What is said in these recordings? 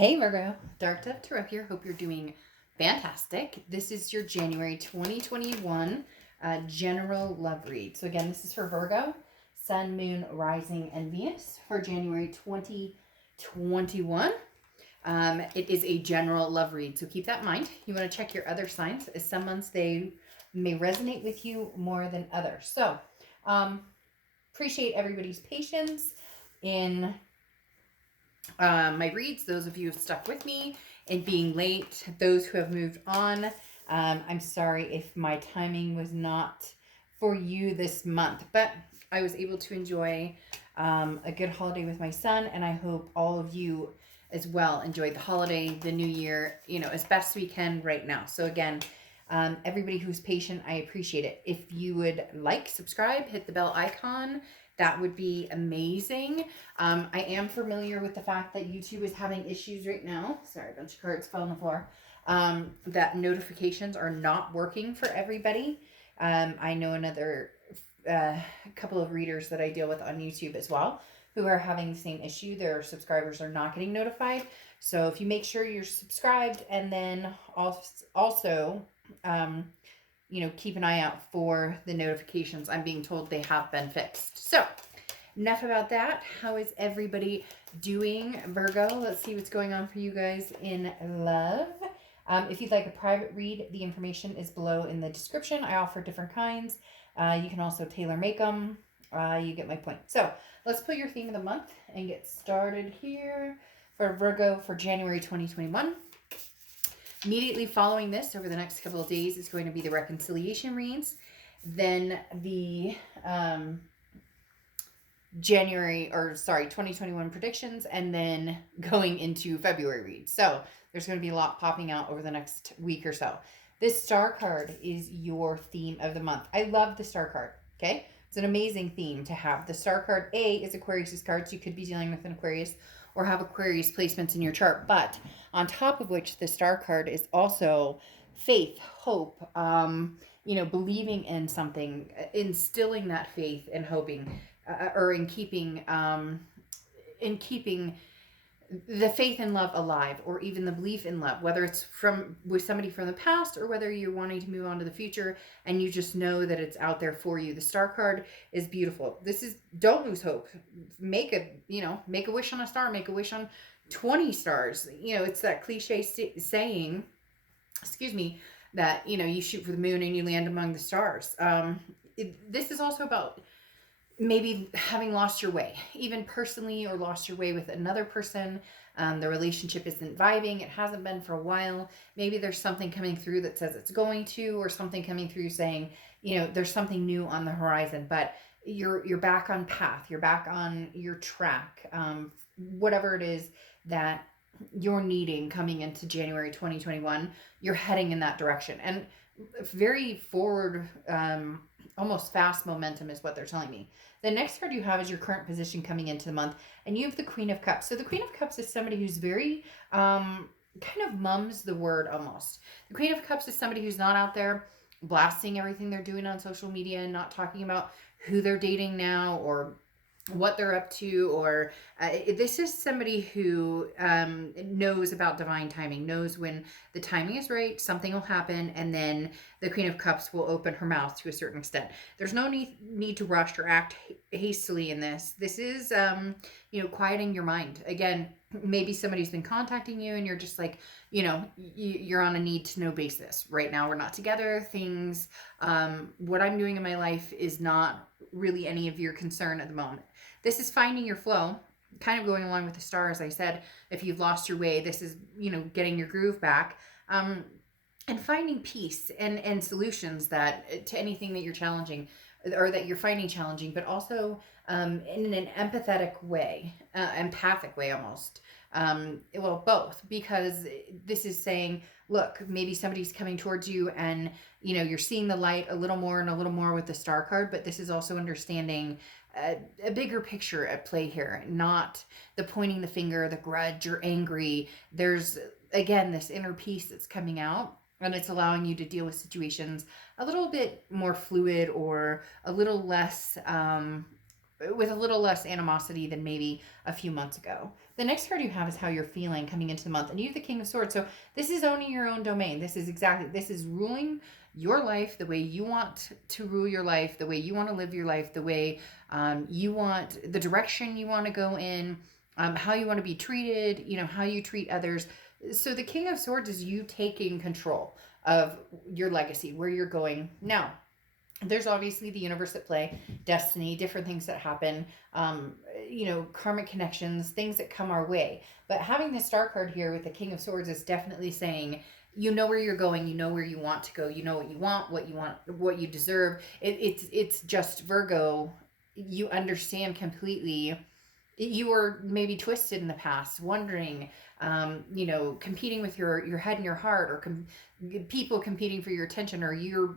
Hey Virgo, Dark Dove Tarot here. Hope you're doing fantastic. This is your January 2021 general love read. So again, this is for Virgo, Sun, Moon, Rising, and Venus for January 2021. It is a general love read, so keep that in mind. You want to check your other signs, as some months they may resonate with you more than others. So appreciate everybody's patience in my reads, those of you who have stuck with me and being late, those who have moved on. I'm sorry if my timing was not for you this month, but I was able to enjoy a good holiday with my son, and I hope all of you as well enjoyed the holiday, the new year, as best we can right now. So again, everybody who's patient, I appreciate it. If you would like, subscribe, hit the bell icon. That would be amazing. I am familiar with the fact that YouTube is having issues right now. Sorry, a bunch of cards fell on the floor. That notifications are not working for everybody. I know another couple of readers that I deal with on YouTube as well who are having the same issue. Their subscribers are not getting notified. So if you make sure you're subscribed, and then also keep an eye out for the notifications. I'm being told they have been fixed. So enough about that. How is everybody doing, Virgo? Let's see what's going on for you guys in love. If you'd like a private read, the information is below in the description. I offer different kinds. You can also tailor make them. You get my point. So let's put your theme of the month and get started here for Virgo for January 2021. Immediately following this, over the next couple of days, is going to be the reconciliation reads. Then the 2021 predictions, and then going into February reads. So there's going to be a lot popping out over the next week or so. This star card is your theme of the month. I love the star card, okay? It's an amazing theme to have. The star card, is Aquarius's card, so you could be dealing with an Aquarius or have Aquarius placements in your chart. But on top of which, the star card is also faith, hope, believing in something, instilling that faith and hoping, or in keeping the faith and love alive, or even the belief in love, whether it's with somebody from the past or whether you're wanting to move on to the future and you just know that it's out there for you. The star card is beautiful. This is, don't lose hope. Make a wish on a star, make a wish on 20 stars. It's that cliche saying, that, you shoot for the moon and you land among the stars. This is also about maybe having lost your way, even personally, or lost your way with another person. The relationship isn't vibing. It hasn't been for a while. Maybe there's something coming through that says it's going to, or something coming through saying, there's something new on the horizon, but you're back on path. You're back on your track. Whatever it is that you're needing coming into January 2021, you're heading in that direction. And very forward, almost fast momentum is what they're telling me. The next card you have is your current position coming into the month, and you have the Queen of Cups. So the Queen of Cups is somebody who's very kind of mums the word almost. The Queen of Cups is somebody who's not out there blasting everything they're doing on social media and not talking about who they're dating now or what they're up to, or this is somebody who knows about divine timing, knows when the timing is right, something will happen, and then the Queen of Cups will open her mouth to a certain extent. There's no need to rush or act hastily in this. This is quieting your mind. Again, maybe somebody's been contacting you and you're just like, you're on a need to know basis. Right now we're not together. Things, what I'm doing in my life is not really any of your concern at the moment. This is finding your flow, kind of going along with the star, as I said. If you've lost your way, this is, getting your groove back, and finding peace and solutions that to anything that you're challenging or that you're finding challenging, but also in an empathic way, empathic way almost. Both, because this is saying, look, maybe somebody's coming towards you and, you're seeing the light a little more and a little more with the star card, but this is also understanding a bigger picture at play here, not the pointing the finger, the grudge, or angry. There's, again, this inner peace that's coming out, and it's allowing you to deal with situations a little bit more fluid or a little less with a little less animosity than maybe a few months ago. The next card you have is how you're feeling coming into the month, and you have the King of Swords. So this is owning your own domain. This is ruling your life the way you want to rule your life, the way you want to live your life, the way you want, the direction you want to go in, how you want to be treated, how you treat others. So the King of Swords is you taking control of your legacy, where you're going. Now, there's obviously the universe at play, destiny, different things that happen, karmic connections, things that come our way. But having the Star card here with the King of Swords is definitely saying, you know where you're going, you know where you want to go, you know what you deserve. It's just, Virgo, you understand completely. You were maybe twisted in the past, wondering, competing with your head and your heart, or people competing for your attention, or you're,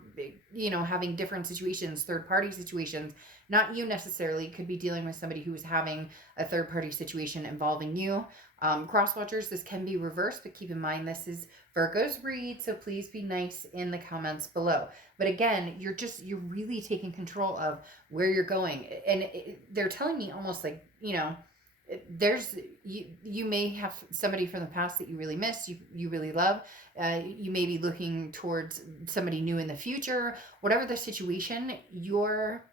having different situations, third party situations. Not you necessarily, could be dealing with somebody who's having a third party situation involving you. Cross watchers, this can be reversed, but keep in mind this is Virgo's read, so please be nice in the comments below. But again, you're really taking control of where you're going, and they're telling me almost like, there's you may have somebody from the past that you really miss, you really love. You may be looking towards somebody new in the future. Whatever the situation, you're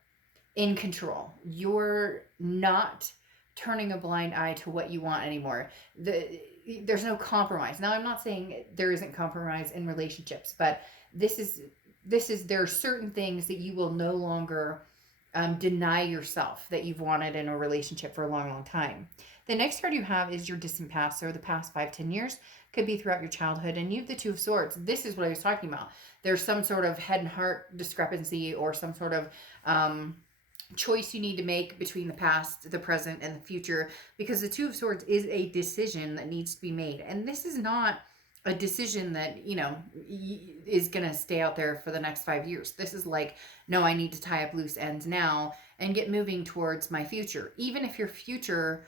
in control. You're not turning a blind eye to what you want anymore. There's no compromise. Now, I'm not saying there isn't compromise in relationships, but this is there are certain things that you will no longer deny yourself that you've wanted in a relationship for a long, long time. The next card you have is your distant past, or the past 5-10 years. Could be throughout your childhood. And you have the Two of Swords. This is what I was talking about. There's some sort of head and heart discrepancy, or some sort of choice you need to make between the past, the present, and the future, because the Two of Swords is a decision that needs to be made. And this is not a decision that, is going to stay out there for the next 5 years. This is like, no, I need to tie up loose ends now and get moving towards my future. Even if your future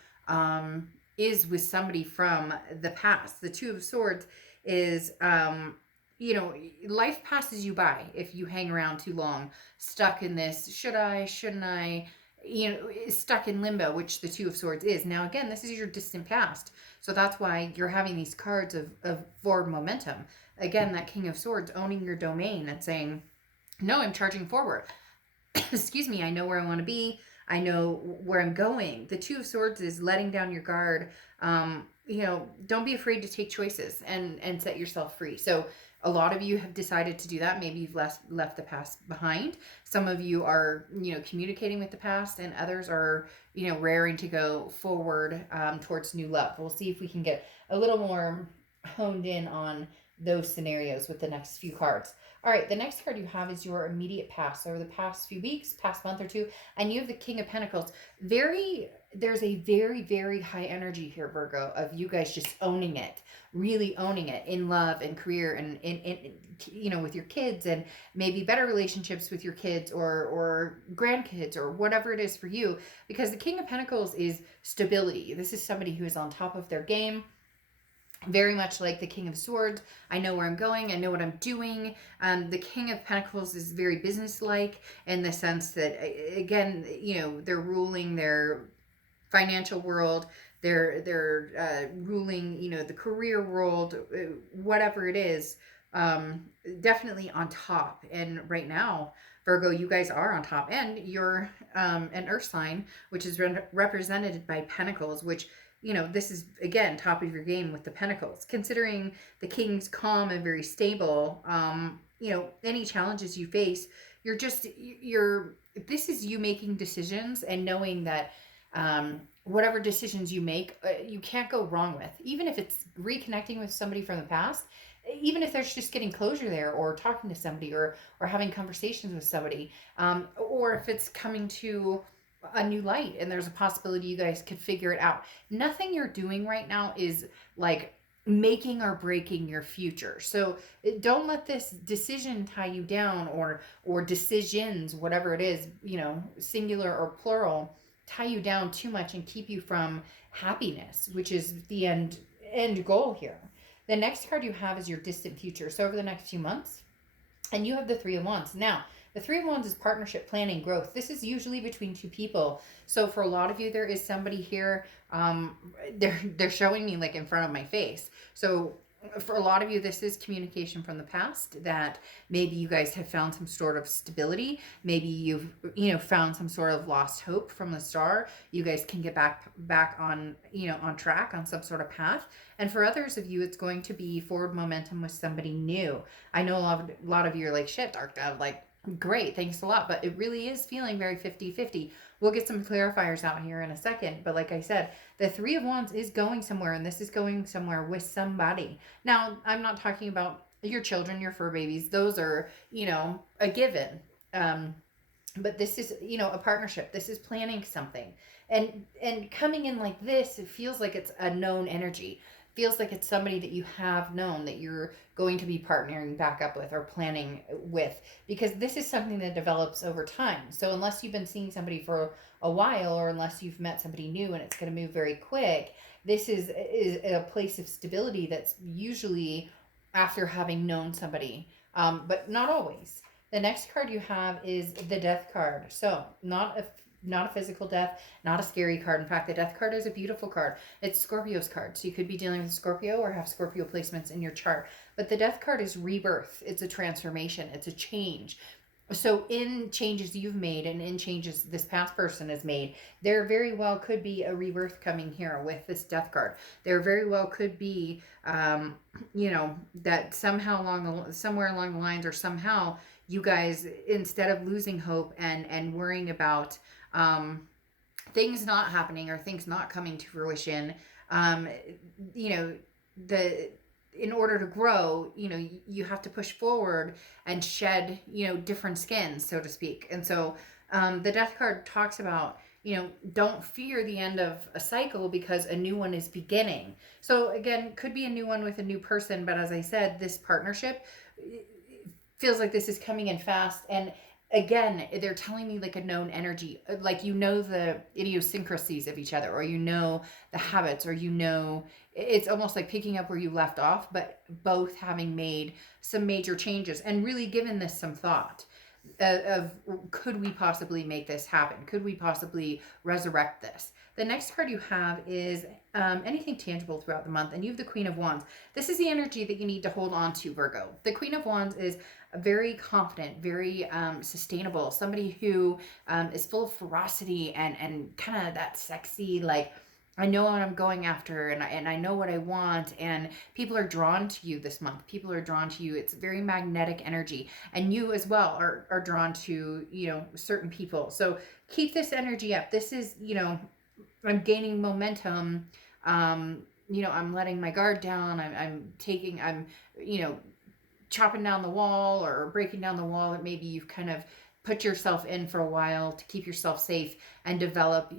is with somebody from the past. The Two of Swords is, life passes you by if you hang around too long, stuck in this, should I, shouldn't I, stuck in limbo, which the Two of Swords is. Now, again, this is your distant past. So that's why you're having these cards of forward momentum. Again, that King of Swords, owning your domain and saying, no, I'm charging forward. Excuse me, I know where I want to be. I know where I'm going. The Two of Swords is letting down your guard. Don't be afraid to take choices and set yourself free. So a lot of you have decided to do that. Maybe you've left the past behind. Some of you are, communicating with the past, and others are, raring to go forward towards new love. We'll see if we can get a little more honed in on those scenarios with the next few cards. All right, the next card you have is your immediate past, over the past few weeks, past month or two, and you have the King of Pentacles. There's a very, very high energy here, Virgo, of you guys just owning it, really owning it in love and career, and with your kids, and maybe better relationships with your kids or grandkids, or whatever it is for you, because the King of Pentacles is stability. This is somebody who is on top of their game. Very much like the King of Swords. I know where I'm going. I know what I'm doing. The King of Pentacles is very businesslike in the sense that, again, they're ruling their financial world. They're ruling, the career world, whatever it is. Definitely on top. And right now, Virgo, you guys are on top. And you're an earth sign, which is represented by Pentacles, which, this is, again, top of your game with the Pentacles. Considering the King's calm and very stable, any challenges you face, this is you making decisions and knowing that whatever decisions you make, you can't go wrong with. Even if it's reconnecting with somebody from the past, even if there's just getting closure there, or talking to somebody, or having conversations with somebody, or if it's coming to a new light and there's a possibility you guys could figure it out. Nothing you're doing right now is like making or breaking your future. So don't let this decision tie you down, or decisions, whatever it is, singular or plural, tie you down too much and keep you from happiness, which is the end goal here. The next card you have is your distant future. So over the next few months, and you have the Three of Wands. Now, The Three of Wands is partnership, planning, growth. This is usually between two people. So for a lot of you, there is somebody here. They're showing me like in front of my face. So for a lot of you, this is communication from the past, that maybe you guys have found some sort of stability. Maybe you've, found some sort of lost hope from the star. You guys can get back on, on track, on some sort of path. And for others of you, it's going to be forward momentum with somebody new. I know a lot of you are like, shit, Dark Dove, like, great, thanks a lot. But it really is feeling very 50-50. We'll get some clarifiers out here in a second. But like I said, the Three of Wands is going somewhere, and this is going somewhere with somebody. Now, I'm not talking about your children, your fur babies. Those are, a given. But this is, a partnership. This is planning something. And coming in like this, it feels like it's a known energy. Feels like it's somebody that you have known, that you're going to be partnering back up with or planning with, because this is something that develops over time. So unless you've been seeing somebody for a while, or unless you've met somebody new and it's going to move very quick, this is a place of stability that's usually after having known somebody, but not always. The next card you have is the Death card. So not a physical death, not a scary card. In fact, the Death card is a beautiful card. It's Scorpio's card. So you could be dealing with Scorpio or have Scorpio placements in your chart. But the Death card is rebirth. It's a transformation. It's a change. So in changes you've made and in changes this past person has made, there very well could be a rebirth coming here with this Death card. There very well could be, that somewhere along the lines, or somehow you guys, instead of losing hope and worrying about things not happening or things not coming to fruition, in order to grow, you have to push forward and shed, different skins, so to speak. And so the Death card talks about, don't fear the end of a cycle, because a new one is beginning. So again, could be a new one with a new person. But as I said, this partnership feels like this is coming in fast. And again, they're telling me like a known energy, like, the idiosyncrasies of each other, or the habits, or it's almost like picking up where you left off, but both having made some major changes and really given this some thought of could we possibly make this happen? Could we possibly resurrect this? The next card you have is anything tangible throughout the month, and you have the Queen of Wands. This is the energy that you need to hold on to, Virgo. The Queen of Wands is very confident, very sustainable, somebody who is full of ferocity and kind of that sexy, like, I know what I'm going after, and I know what I want, and people are drawn to you this month. People are drawn to you. It's very magnetic energy, and you as well are drawn to, certain people. So keep this energy up. This is, I'm gaining momentum. I'm letting my guard down. I'm chopping down the wall or breaking down the wall that maybe you've kind of put yourself in for a while to keep yourself safe and develop,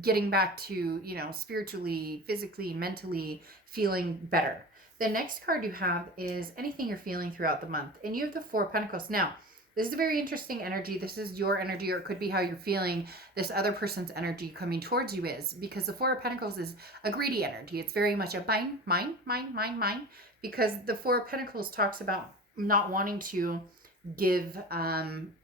getting back to, spiritually, physically, mentally feeling better. The next card you have is anything you're feeling throughout the month. And you have the Four of Pentacles. Now, this is a very interesting energy. This is your energy, or it could be how you're feeling this other person's energy coming towards you is, because the Four of Pentacles is a greedy energy. It's very much a mine, because the Four of Pentacles talks about not wanting to give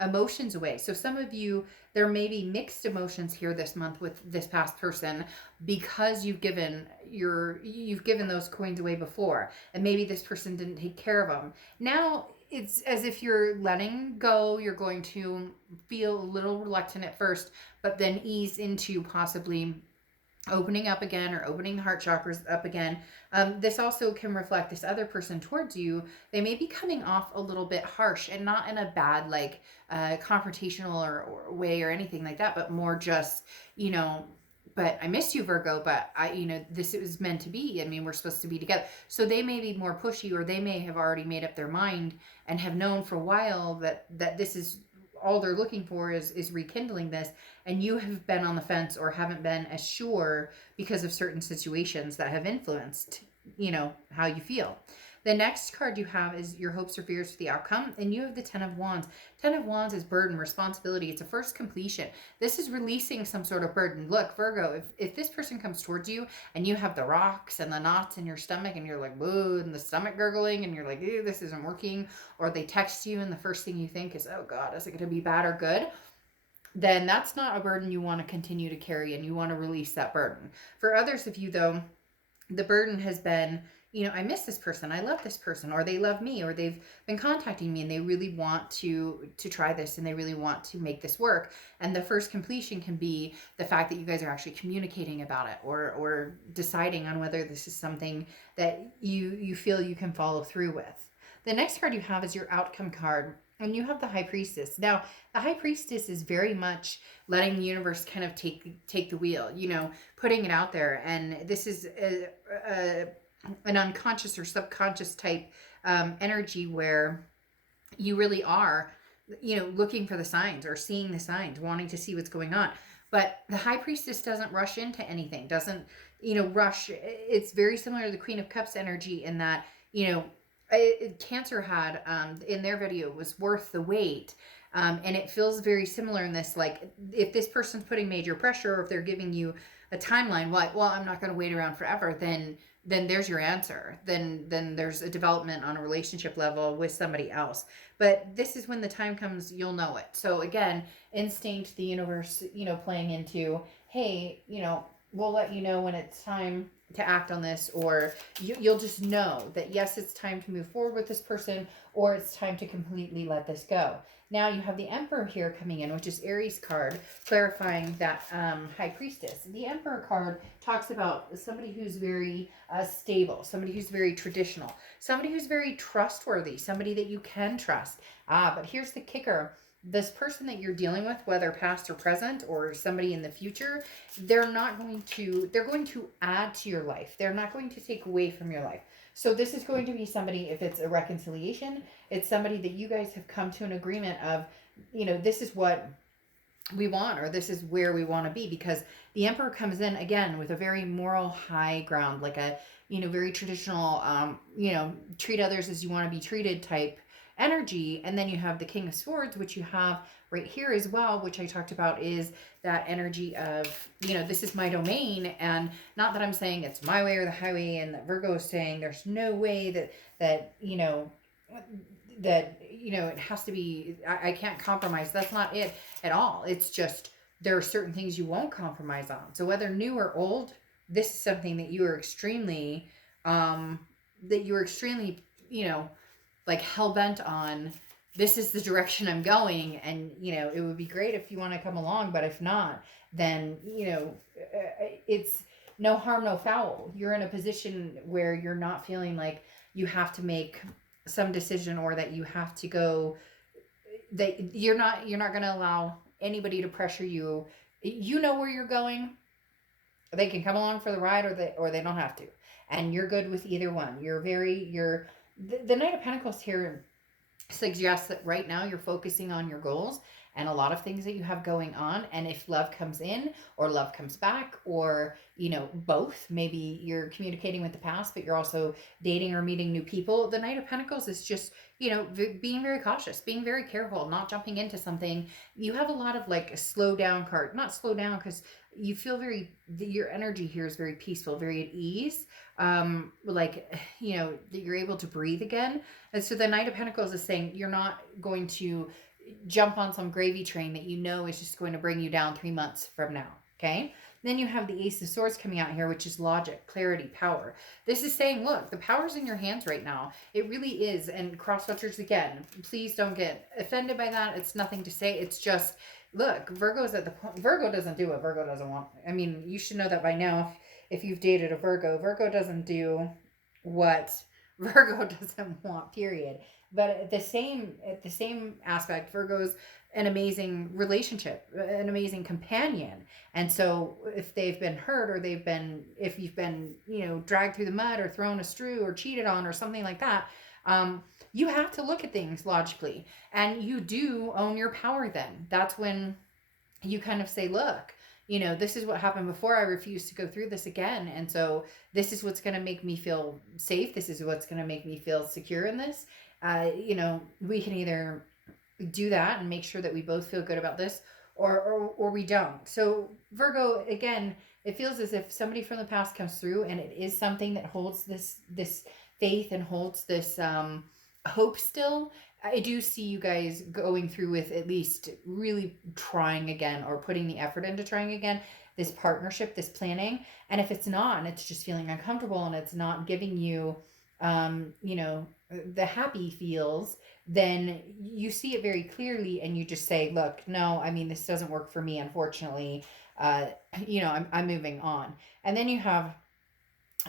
emotions away. So some of you, there may be mixed emotions here this month with this past person, because you've given those coins away before, and maybe this person didn't take care of them. Now it's as if you're letting go. You're going to feel a little reluctant at first, but then ease into possibly opening up again, or opening the heart chakras up again. This also can reflect this other person towards you. They may be coming off a little bit harsh, and not in a bad, like, confrontational or way or anything like that, but more just, but I miss you, Virgo, but this is meant to be. I mean, we're supposed to be together. So they may be more pushy, or they may have already made up their mind and have known for a while that this is all they're looking for is rekindling this, and you have been on the fence or haven't been as sure because of certain situations that have influenced, how you feel. The next card you have is your hopes or fears for the outcome, and you have the Ten of Wands. Ten of Wands is burden, responsibility. It's a first completion. This is releasing some sort of burden. Look, Virgo, if this person comes towards you and you have the rocks and the knots in your stomach and you're like, boo, and the stomach gurgling and you're like, ew, this isn't working, or they text you and the first thing you think is, oh God, is it going to be bad or good? Then that's not a burden you want to continue to carry, and you want to release that burden. For others of you, though, the burden has been, I miss this person, I love this person, or they love me, or they've been contacting me and they really want to try this and they really want to make this work. And the first completion can be the fact that you guys are actually communicating about it, or deciding on whether this is something that you feel you can follow through with. The next card you have is your outcome card. And you have the High Priestess. Now, the High Priestess is very much letting the universe kind of take the wheel, putting it out there. And this is an unconscious or subconscious type energy where you really are, looking for the signs or seeing the signs, wanting to see what's going on. But the High Priestess doesn't rush into anything, doesn't, rush. It's very similar to the Queen of Cups energy in that, Cancer had in their video was worth the wait, and it feels very similar in this, like, if this person's putting major pressure, or if they're giving you a timeline, well, I'm not going to wait around forever, then there's your answer. Then there's a development on a relationship level with somebody else. But this is when the time comes, you'll know it. So again, instinct, the universe, playing into, hey, we'll let you know when it's time to act on this, or you'll just know that yes, it's time to move forward with this person, or it's time to completely let this go. Now you have the Emperor here coming in, which is Aries card, clarifying that High Priestess. The Emperor card talks about somebody who's very stable, somebody who's very traditional, somebody who's very trustworthy, somebody that you can trust. But here's the kicker. This person that you're dealing with, whether past or present, or somebody in the future, they're going to add to your life. They're not going to take away from your life. So this is going to be somebody, if it's a reconciliation, it's somebody that you guys have come to an agreement of, this is what we want, or this is where we want to be, because the Emperor comes in again with a very moral high ground, like a, very traditional, treat others as you want to be treated type energy. And then you have the King of Swords, which you have right here as well, which I talked about, is that energy of, this is my domain. And not that I'm saying it's my way or the highway, and that Virgo is saying there's no way that it has to be, I can't compromise. That's not it at all. It's just, there are certain things you won't compromise on. So whether new or old, this is something that you are extremely, like hell-bent on. This is the direction I'm going, and it would be great if you want to come along, but if not, then it's no harm, no foul. You're in a position where you're not feeling like you have to make some decision, or that you have to go, that you're not going to allow anybody to pressure you. You know where you're going. They can come along for the ride, or they don't have to, and you're good with either one. The Knight of Pentacles here suggests that right now you're focusing on your goals and a lot of things that you have going on. And if love comes in or love comes back, or, both, maybe you're communicating with the past, but you're also dating or meeting new people. The Knight of Pentacles is just, being very cautious, being very careful, not jumping into something. You have a lot of like a slow down card, not slow down, because you feel your energy here is very peaceful, very at ease. That you're able to breathe again. And so the Knight of Pentacles is saying you're not going to jump on some gravy train that is just going to bring you down 3 months from now. Okay. Then you have the Ace of Swords coming out here, which is logic, clarity, power. This is saying, look, the power's in your hands right now. It really is. And cross-watchers, again, please don't get offended by that. It's nothing to say. It's just, look, Virgo's at the point. Virgo doesn't do what Virgo doesn't want. I mean, you should know that by now if you've dated a Virgo. Virgo doesn't do what Virgo doesn't want, period. But at the same aspect, Virgo's an amazing relationship, an amazing companion. And so if they've been hurt, or if you've been, dragged through the mud, or thrown a strew, or cheated on, or something like that, you have to look at things logically, and you do own your power. Then that's when you kind of say, look, you know, this is what happened before. I refuse to go through this again. And so this is what's going to make me feel safe. This is what's going to make me feel secure in this. You know, we can either do that and make sure that we both feel good about this, or we don't. So Virgo, again, it feels as if somebody from the past comes through, and it is something that holds this faith and holds this hope still. I do see you guys going through with at least really trying again, or putting the effort into trying again, this partnership, this planning. And if it's not, and it's just feeling uncomfortable, and it's not giving you you know, the happy feels, then you see it very clearly, and you just say, look, no, I mean, this doesn't work for me, unfortunately. uh you know, I'm moving on. And then you have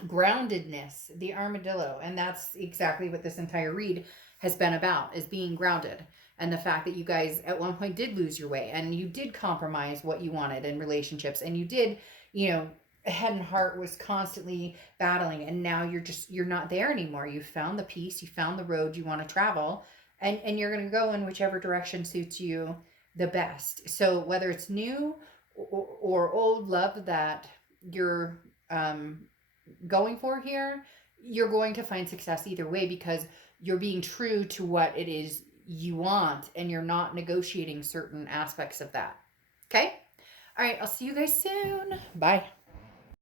groundedness, the armadillo, and that's exactly what this entire read has been about, is being grounded. And the fact that you guys at one point did lose your way, and you did compromise what you wanted in relationships, and you did, you know, head and heart was constantly battling, and now you're not there anymore. You found the peace, you found the road you want to travel, and you're going to go in whichever direction suits you the best. So whether it's new or old love that you're going for here, you're going to find success either way, because you're being true to what it is you want, and you're not negotiating certain aspects of that. Okay? All right, I'll see you guys soon. Bye.